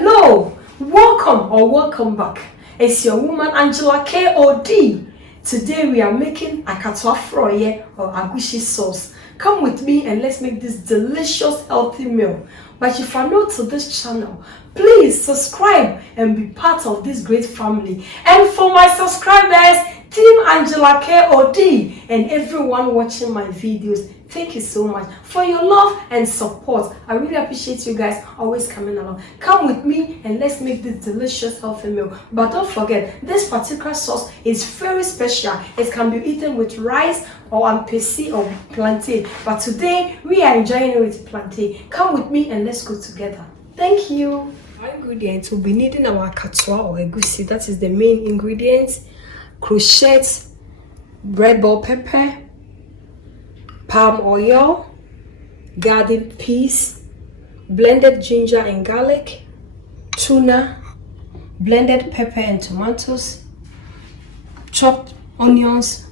Hello, welcome or welcome back. It's your woman Angela KOD. Today we are making Akatoastew or Egusisauce. Come with me and let's make this delicious healthy meal. But if you're new to this channel, please subscribe and be part of this great family. And for my subscribers, Team Angela KOD and everyone watching my videos, thank you so much for your love and support. I really appreciate you guys always coming along. Come with me and let's make this delicious healthy meal. But don't forget, this particular sauce is very special. It can be eaten with rice or ampesi or plantain. But today we are enjoying it with plantain. Come with me and let's go together. Thank you. Our ingredients will be needing our akatoa or egusi. That is the main ingredients. Courgette, red bell pepper, palm oil, garden peas, blended ginger and garlic, tuna, blended pepper and tomatoes, chopped onions,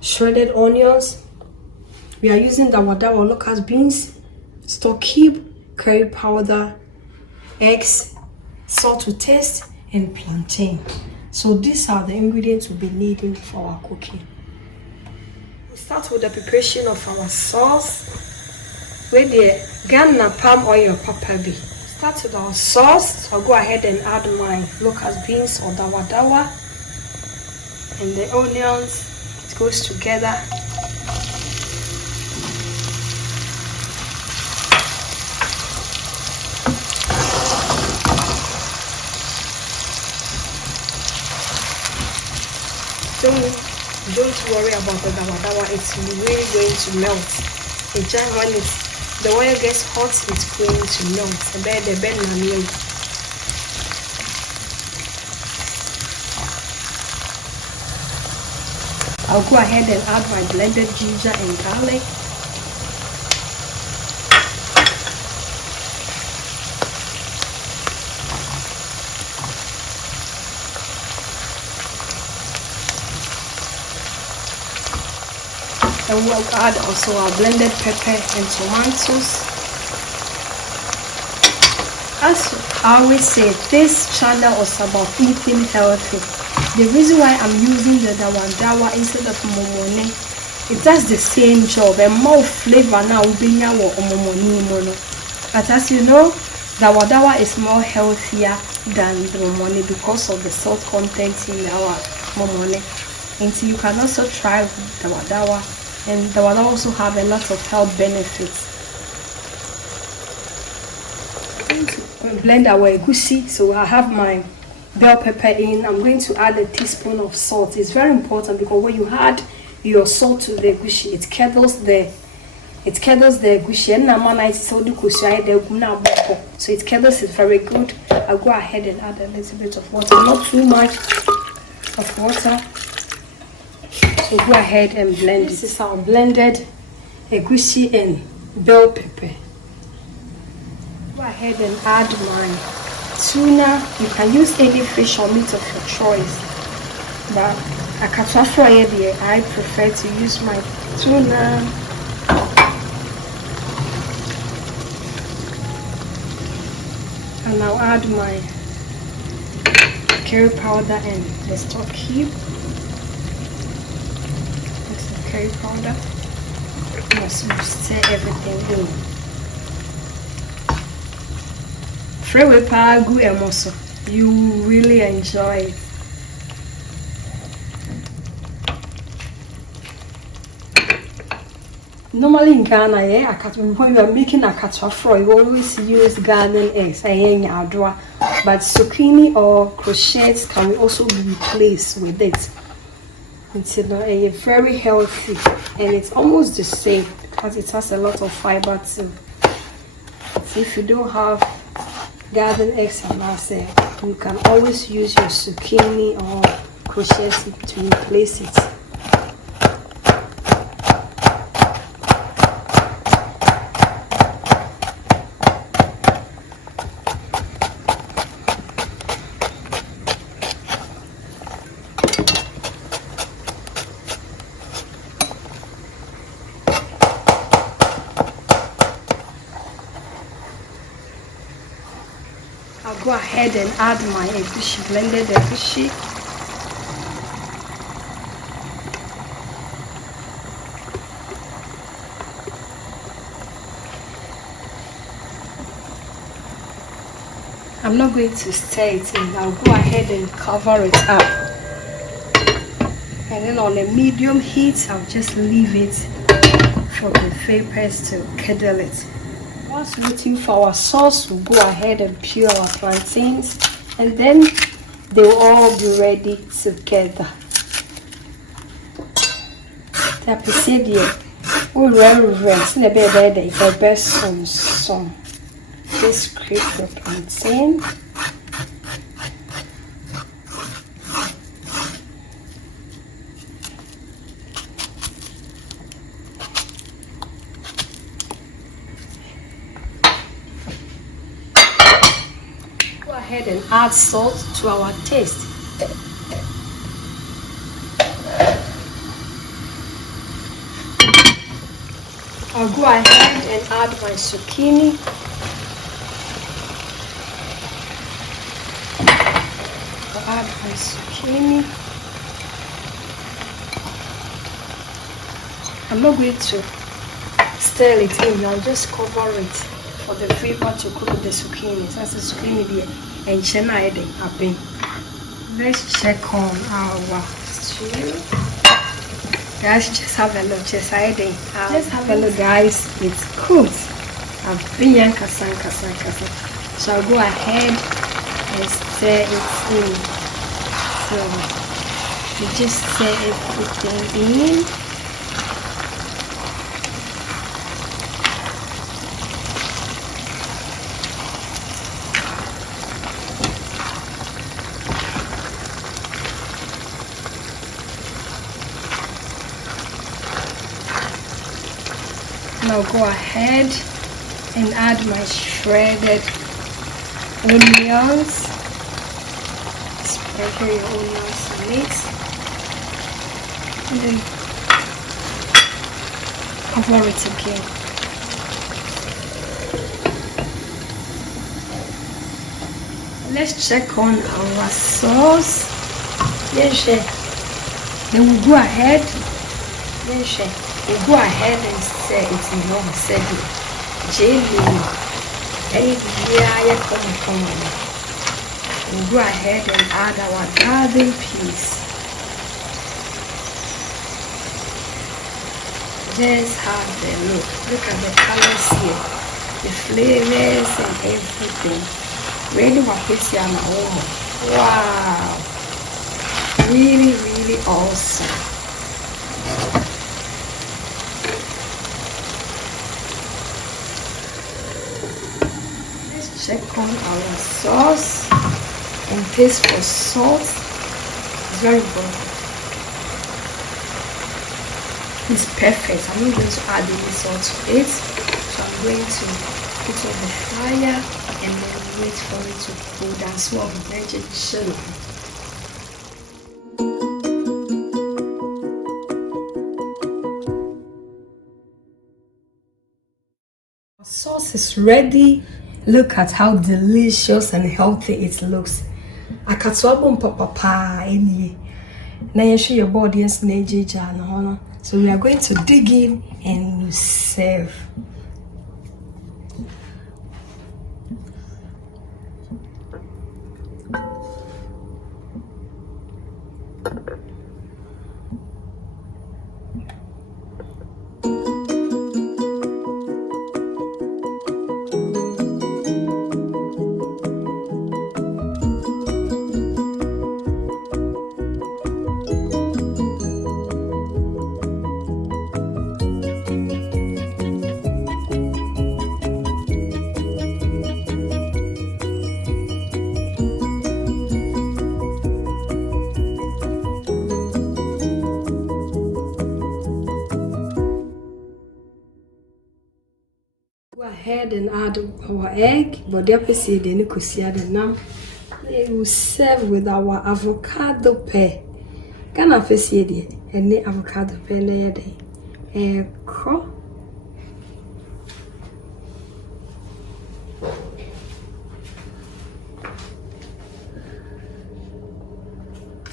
shredded onions. We are using Dawadawa locust beans, stock cube, curry powder, eggs, salt to taste, and plantain. So these are the ingredients we'll be needing for our cooking. We start with the preparation of our sauce with the Ghana palm oil papabi. Start with our sauce. I'll go ahead and add my locust beans or Dawadawa and the onions. It goes together. Don't worry about the Dawadawa, it's really going to melt. When the oil gets hot, it's going to melt. The bed I'll go ahead and add my blended ginger and garlic. And we'll add also our blended pepper and tomatoes. As I always say, this channel is about eating healthy. The reason why I'm using the Dawadawa instead of momone, it does the same job and more flavor now. But as you know, Dawadawa is more healthier than the momone because of the salt content in our momone. And so you can also try Dawadawa. And they will also have a lot of health benefits. Blend our egusi. So I have my bell pepper in. I'm going to add a teaspoon of salt. It's very important because when you add your salt to the egusi, it curdles the egusi. So it curdles it very good. I'll go ahead and add a little bit of water, not too much of water. So go ahead and blend. This is our blended egusi and bell pepper. Go ahead and add my tuna. You can use any fish or meat of your choice. But Akatoastew, I prefer to use my tuna. And I'll add my curry powder and the stock cube. Curry powder. You must stir everything in. Freeway pagu emoso. You really enjoy it. Normally in Ghana, when you are making Akatoastew, you always use Ghanaian eggs. But zucchini or courgette can also be replaced with it. It's very healthy and it's almost the same because it has a lot of fiber too. So if you don't have garden eggs, you can always use your zucchini or courgette to replace it. I'll go ahead ahead and add my egusi, blended egusi. I'm not going to stir it in. I'll go ahead and cover it up. And then on a medium heat, I'll just leave it for the vapors to curdle it. Once waiting for our sauce, we'll go ahead and peel our plantains, and then they'll all be ready together. That is it here. We reverse in a bed the best song. Just scrape the plantain. Go ahead and add salt to our taste. I'll go ahead and add my zucchini. Add my zucchini. I'm not going to stir it in. I'll just cover it for the vapor to cook the zucchini. So that's the zucchini there. And chena. Let's check on our stew. Guys, just have a look. Just have a look, guys. It's cooked. I've been yankasan. So I'll go ahead and stir it in. So you just stir everything in. Now go ahead and add my shredded onions. Sprinkle your onions in it, and then cover it again. Let's check on our sauce. Then we'll go ahead. We'll go ahead and stir it in our setting. We'll go ahead and add our garden peas. Just have the look. Look at the colors here, the flavors and everything. Really wow! Really awesome. Check on our sauce and taste for salt. It's very important. It's perfect. I'm not going to add any salt to it, so I'm going to put on the fire and then wait for it to cool down. So I'll be very chill. Our sauce is ready. Look at how delicious and healthy it looks. Akatoa papa any. Now you show your body and so we are going to dig in and serve. Go ahead and add our egg, but the opposite then now we will serve with our avocado pear. Can I face it? And avocado pear crow.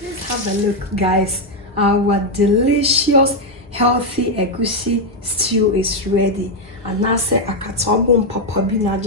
Let's have a look, guys. Our delicious, healthy egusi stew is ready. And now say Akatoa papa bina.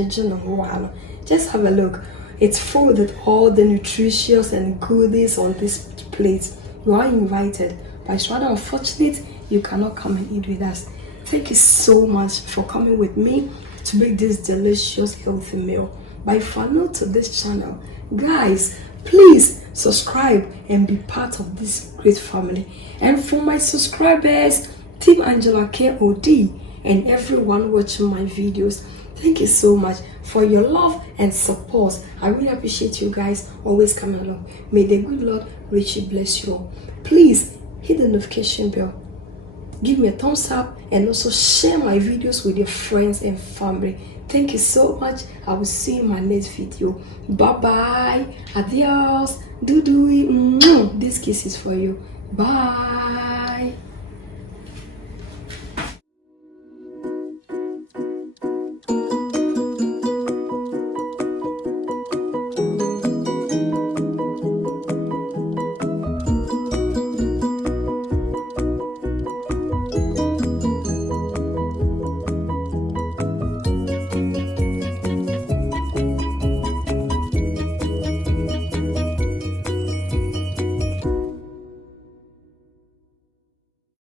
Just have a look. It's full with all the nutritious and goodies on this plate. You are invited, but it's rather unfortunate you cannot come and eat with us. Thank you so much for coming with me to make this delicious, healthy meal. But if you are new to this channel, guys, please subscribe and be part of this great family. And for my subscribers, Team Angela KOD, and everyone watching my videos, thank you so much for your love and support. I really appreciate you guys always coming along. May the good Lord richly bless you all. Please hit the notification bell, give me a thumbs up, and also share my videos with your friends and family. Thank you so much. I will see you in my next video. Bye bye. Adios. This kiss is for you. Bye.